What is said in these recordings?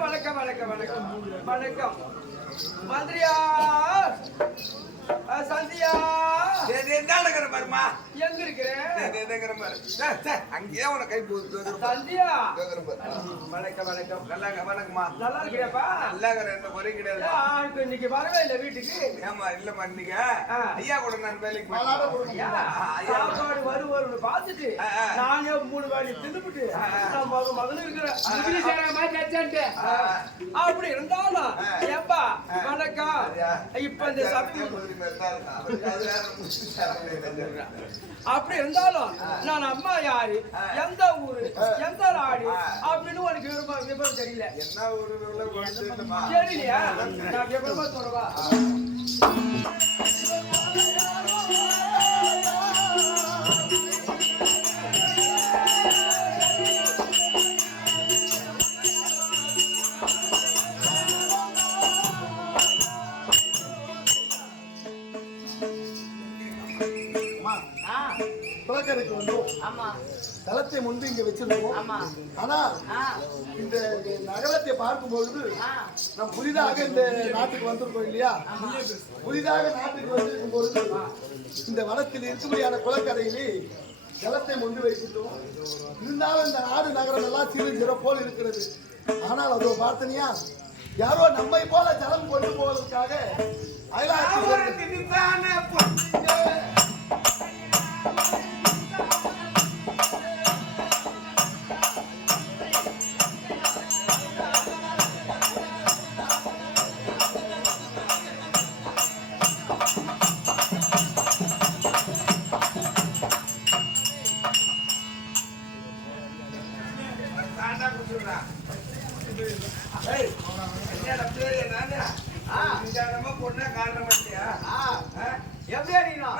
வணக்கம் வணக்கம் வணக்கம் வணக்கம் மந்திரியா சந்தியா பாருமா எங்க இருக்கிறேன் அங்கேயே உன கை போகுது சந்தியா வணக்கம் வணக்கம் நல்லா வணக்கம்மா நல்லா இருக்கிறப்பா நல்லா என்ன குறை கிடையாது இன்னைக்கு வரவே இல்லை வீட்டுக்கு ஏமா இல்லம்மா இன்னைக்கு ஐயா கூட நான் வேலைக்கு சாப்பாடு வருன்னு பார்த்துட்டு நானே 3 வாடி தின்னுபிட்டு மகன் இருக்கிறேன் அப்படி இருந்தாலும் ஏப்பா வணக்கம் இப்ப இந்த அப்படி இருந்தாலும் நான் அம்மா யாரு எந்த ஊரு எந்த நாடு அப்படின்னு உனக்கு விவரம் தெரியல என்ன ஊரு தெரியலையா நான் விவரமா சொல்றவா தளத்தை முன்பு இங்க வச்சிருக்கோம். ஆனால் இந்த நகரத்தை பார்க்கும்பொழுது நாம் புதிதாக இந்த நாட்டுக்கு வந்திருக்கோம் இல்லையா? புதிதாக நாட்டுக்கு வந்திருக்கும் பொழுது இந்த வனத்தில் இருக்கும்படியான குளக்கரையிலே ஜலத்தை முன்பு வைக்கின்றோம். இருந்தாலும் இந்த நாடு நகரம் எல்லாம் சிறு சிற போல் இருக்கிறது. ஆனால் அதோ பார்த்தனியா யாரோ நம்மை போல ஜலம் கொண்டு போவதற்காக பொண்ணா காரணம் எப்படி அடிக்கணும்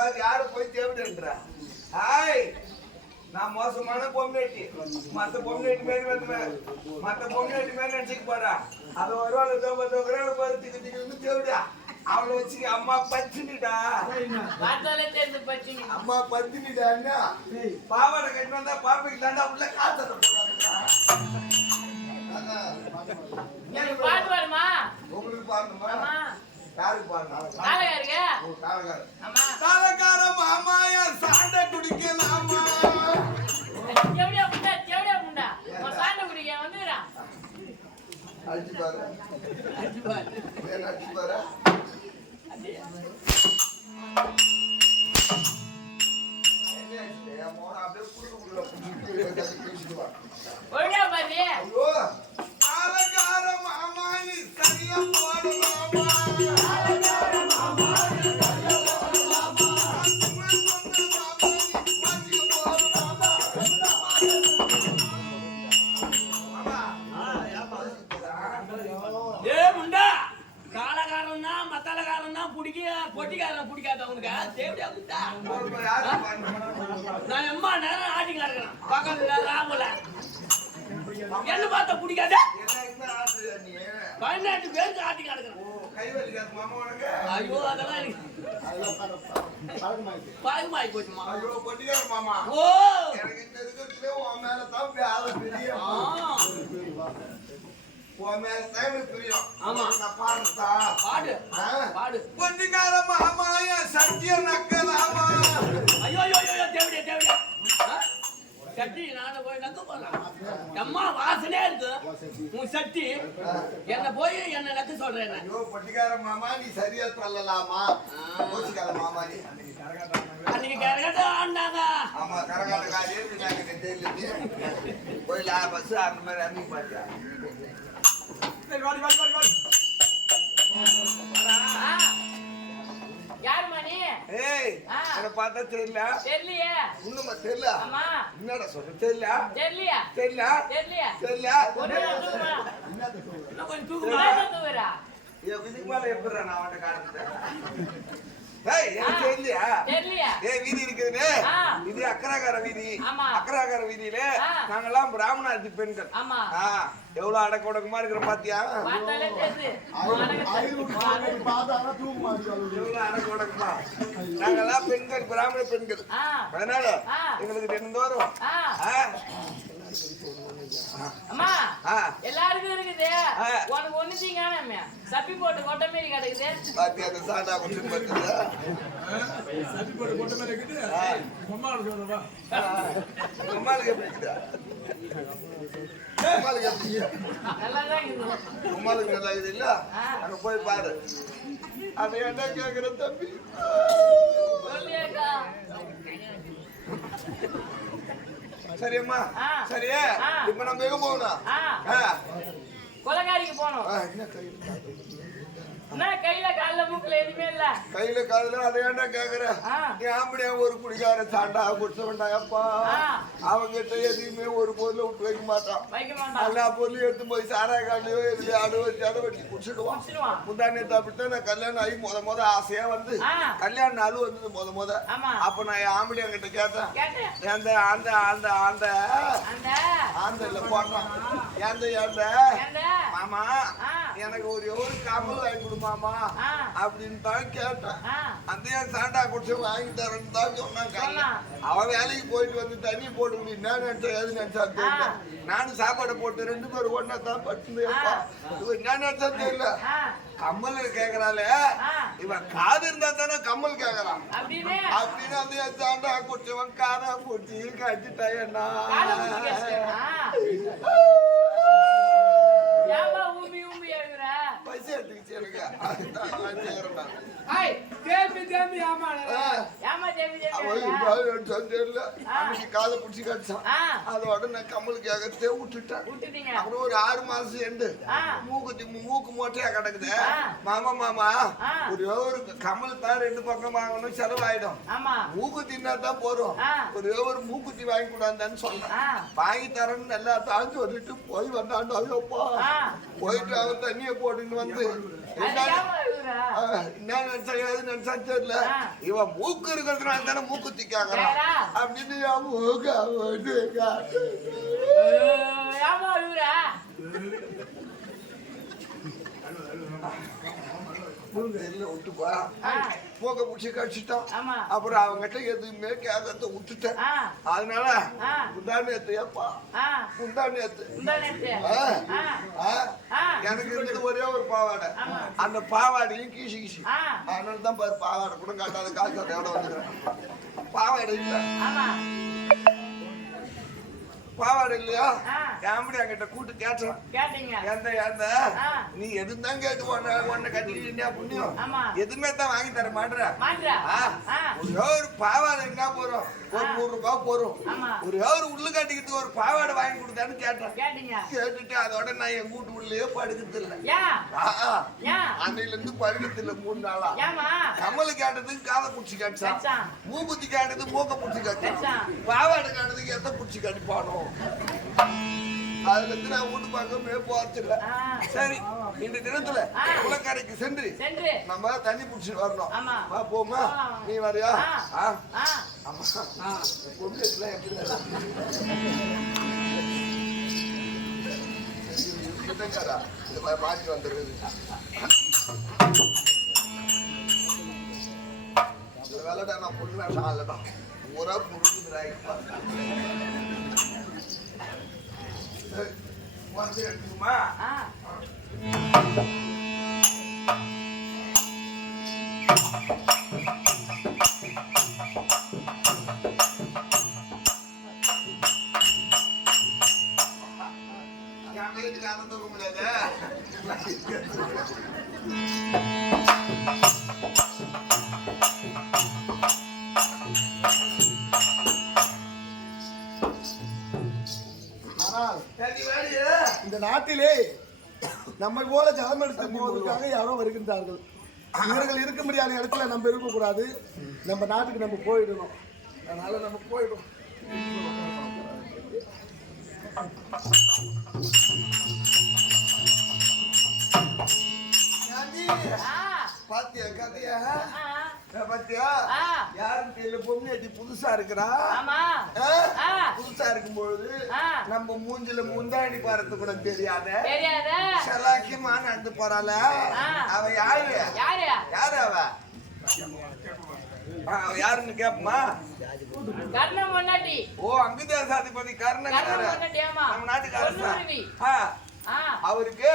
பாரு யாரு போய் தேவைடுன்றா ஹாய் நான் மோசமான பொம்னேட்டி மத்த பொம்னேட்டி மாதிரி வந்துவேன் மத்த பொம்னேட்டி மாதிரி நினைச்சுக்க போறா அது வருவாள் தோக்குறாள் பாரு திக்கு திக்கு தேவைடா அவளை வச்சு அம்மா பச்சினிடா அம்மா பச்சினிடா பாவாடை கட்டி வந்தா பாப்பைக்கு தாண்டா உள்ள காத்து உங்களுக்கு பாருமா யாருக்கு பாருங்க தாளக்கார மாமாயா சாண்ட குடிக்கலாமா அடிச்சு பாரு அடிச்சு பாரு நான் எம்மா நேரம் ஆட்டிங்க இருக்கிறேன் பக்கத்துல ராமுல என்ன பார்த்தா பிடிக்காத 18 பேருக்கு ஆட்டிங்க இருக்கிறேன் ஐயோ அதெல்லாம் பழகமாயி போச்சுமா ஐயோ பொட்டிக்கார மாமா ஓ எனக்கு இந்த இருக்கிறதுல உன் மேல தான் பெரிய உன் மேல தான் பிரியம் ஆமா நான் பாடுறதா பாடு பாடு பொட்டிக்கார மாமாயா சத்திய நக்கலாமா ஐயோ ஐயோ ஐயோ தேவடியா தேவடியா சட்டி நானே போய் நக்க போறேன் அம்மா வாசனையா இருக்கு உன் சட்டி என்ன போய் என்ன நக்க சொல்றேன் ஐயோ பொட்டிக்கார மாமா நீ சரியா சொல்லலாமா பொட்டிக்கார மாமா நீ அன்னைக்கு கரகாட்ட ஆண்டாங்க ஆமா கரகாட்டக்காரி நாங்க தெரியல போய் பஸ் அந்த மாதிரி அம்மி பாத்தியா யார் மணி ஏய் என்ன பார்த்தா தெரியல தெரியலையே இன்னுமா தெரியல ஆமா என்னடா சொல்ற தெரியல தெரியலையா தெரியல தெரியலையா தெரியல இன்னும் கொஞ்சம் தூக்குமா தூக்குறா இதுக்கு மேல எப்படிடா நான் அவன்கிட்ட காட்டுறேன் ஏய் எனக்கு தெரியலையா தெரியலையா ஏய் வீதி இருக்குது இது அக்கராகார வீதி அக்கராகார வீதியில நாங்கெல்லாம் பிராமணாதி பெண்கள் ஆமா எவ்வளவு அடக்க உடக்கமா இருக்கிற பாத்தியா பார்த்தாலே தெரியுது எவ்வளவு அடக்க உடக்கமா நாங்கெல்லாம் பெண்கள் பிராமண பெண்கள் அதனால எங்களுக்கு தினந்தோறும் அம்மா எல்லாருக்கும் இருக்குது உனக்கு ஒண்ணு தீங்கான சப்பி போட்டு கொட்டை மாரி கிடக்குது பாத்தியா அந்த சாண்டா கொண்டு பார்த்தா சப்பி போட்டு கொட்டை மாரி இருக்குது அம்மாளுக்கு சொல்றவா அம்மாளுக்கு எப்படி இருக்குதா அம்மாளுக்கு எப்படி நல்லாதான் இருக்குது அம்மாளுக்கு நல்லா இருக்குது இல்ல அங்க போய் பாரு அதை என்ன கேக்குற தம்பி சொல்லியாக்கா சரியம்மா சரியா இப்ப நம்ம எங்க போகணும் கொலகாரிக்கு போனோம் என்ன கையில கால்ல மூக்குல எதுவுமே இல்ல கையில காதுல அதை ஏன்டா கேக்குற நீ ஆம்படியா ஒரு குடிக்கார சாண்டா குடிச்சவன்டா அப்பா அவங்கிட்ட எதையுமே ஒரு பொருளை விட்டு வைக்க மாட்டான் எல்லா பொருளையும் எடுத்து போய் சாரா காலையோ எதுலயோ அடை வெட்டி குடிச்சிடுவான் முந்தானே அப்படித்தான் நான் கல்யாணம் ஆகி முத ஆசையா வந்து கல்யாண நாள் வந்தது முத அப்ப நான் என் ஆம்படியா கிட்ட கேட்டேன் அந்த அந்த அந்த அந்த ஆந்தல போட்டான் ஏந்த மாமா எனக்கு ஒரு காமல் வாங்கி கொடுமாமா அப்படின்னு தான் கேட்டேன் அந்த சாண்டா குடிச்சு வாங்கி தரேன்னு தான் சொன்னாங்க அவன் வேலைக்கு போயிட்டு வந்து தண்ணி போட்டு என்ன நினைச்சா எது நினைச்சா தெரியல நானும் சாப்பாடு போட்டு 2 பேரும் ஒன்னா தான் பட்டு என்ன நினைச்சா தெரியல கம்மல் கேக்குறாளே இவன் காது இருந்தா தானே கம்மல் கேக்குறான் அப்படின்னு அந்த சாண்டா குடிச்சவன் காதா குடிச்சு கட்டிட்டாயண்ணா பைசா எடுத்துக்கிச்சு எனக்கு காதை பிடிச்சி கடிச்சான் அதோட நான் கம்மலுக்காக விட்டுட்டேன் அப்புறம் ஒரு 6 மாசம் எண்டு மூக்கு மோட்டையா கிடக்குது மாமா ஒரு கம்மல் தான் 2 பக்கம் வாங்கணும் செலவாயிடும் மூக்கு தின்னா தான் போறோம் ஒரு மூக்குத்தி வாங்கி கூடாதான்னு சொன்னேன் வாங்கி தரேன்னு நல்லா தான் சொல்லிட்டு போய் வந்தாண்டா ஐயோப்பா போயிட்டு அவன் தண்ணிய போட்டுன்னு வந்து என்ன நினைச்சா ஏது நினைச்சா தெரியல இவன் மூக்கு இருக்கிறதுனால தானே மூக்குத்தி கேக்குறான் அப்படின்னு மூக்க விட்டுப்பா மூக்க பிடிச்சி கடிச்சிட்டான் அப்புறம் அவங்ககிட்ட எதுவுமே கேட்கறத விட்டுட்டேன் அதனால முந்தானேத்தையப்பா முந்தானேத்து எனக்கு இருந்தது ஒரே ஒரு பாவாடை அந்த பாவாடையும் கீசி கீசி அதனால தான் பாவாடை கூட காட்டாத காசு எவ்வளோ வந்துக்கிறேன் பாவாடை இல்லை பாவாடை இல்லையா எப்படி அங்கிட்ட கூட்டு கேட்டேன் நீ எதுதான் கேட்டு உன்னை கட்டிக்கிட்டா புண்ணியம் எதுவுமே தான் வாங்கி தர மாட்டேன் ஒரு பாவாடை என்ன போறோம் ஒரு 100 ரூபாய் போறோம் ஒரு உள்ளு கட்டிக்கிட்டு ஒரு பாவாடை வாங்கி கொடுத்தான்னு கேட்டேன் கேட்டுட்டு அதோட நான் என் வீட்டு உள்ளே படுக்கிறது இல்லை அன்னையில இருந்து படுக்கிறது இல்லை 3 நாளா கமலு கேட்டதுக்கு காதை பிடிச்சி கடிச்சான் மூக்குத்தி கேட்டது மூக்க பிடிச்சி கடிச்சான் பாவாடை கேட்டதுக்கு எதை பிடிச்சி கடிப்பானோ அதுல இருந்து நான் வீட்டு பக்கமே போறதில்ல சரி இந்த தினத்துல குளக்கரைக்கு சென்று நம்ம தண்ணி பிடிச்சிட்டு வரணும் போமா நீ வரியா பொண்ணு எப்படி மாற்றி வந்துருக்குது வேலைடா நான் பொண்ணு வேண்டாம் இல்லடா ஊரா புரிஞ்சுக்கிறாய்ப்பா வந்து எடுத்துக்குமா ஆனந்த முடியாது இந்த நாட்டிலே நம்ம போல ஜலம் எடுத்து போவதற்காக யாரோ வருகின்றார்கள். இவர்கள் இருக்க முடியாத இடத்துல நம்ம இருக்கக்கூடாது. நம்ம நாட்டுக்கு நம்ம போயிடணும். அதனால நம்ம போயிடும். பாத்தியா கதையா பாத்தியா யாரும் கையில பொம்மையாட்டி புதுசா இருக்கிறா புதுசா இருக்கும்பொழுது நம்ம மூஞ்சில முந்தாணி பாரத்து கூட தெரியாத சலாக்கியமா நடந்து போறாள அவ யாரு யாரு அவ யாருன்னு கேப்பமா ஓ அங்குதான் சாதிபதி கர்ணன் நம்ம நாட்டுக்காரர் அவருக்கு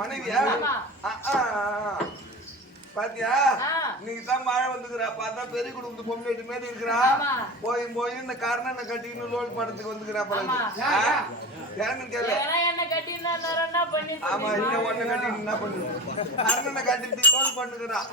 மனைவியா பாத்தியா நீங்க தான் மழை வந்துக்கிறா பார்த்தா பெரிய குடும்பத்து பொம்மை மேல இருக்கிறா போய் இந்த கர்ணனை கட்டின்னு லோல் படத்துக்கு வந்துக்கிறா ஏன்னு கேளு ஆமா இன்னும் ஒண்ணு கட்டி என்ன பண்ணு கர்ணனை கட்டிட்டு லோல் பண்ணுகிறான்